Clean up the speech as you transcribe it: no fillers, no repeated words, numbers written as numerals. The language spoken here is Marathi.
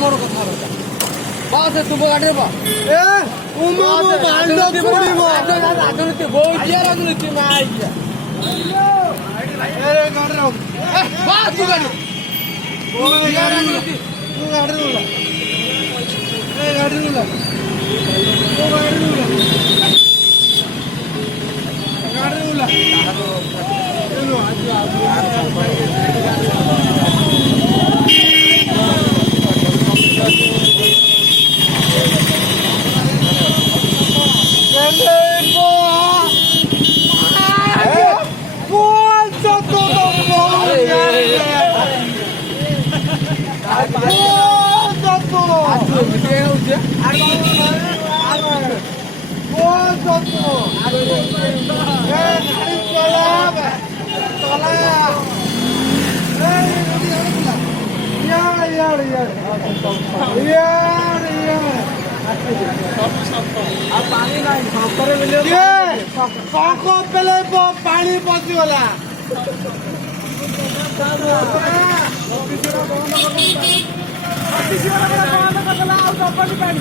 मोर कथा बास तू गाडी बा ए उमा भांडो पडिबो राजनीती बहुत ये राजनीती ना आइया अरे गाडी राव बास तू गाडी ओ राजनीती तू गाडी रुला ए गाडी रुला ओ गाडी रुला गाडी रुला चलो आज पानी पशिगला पानी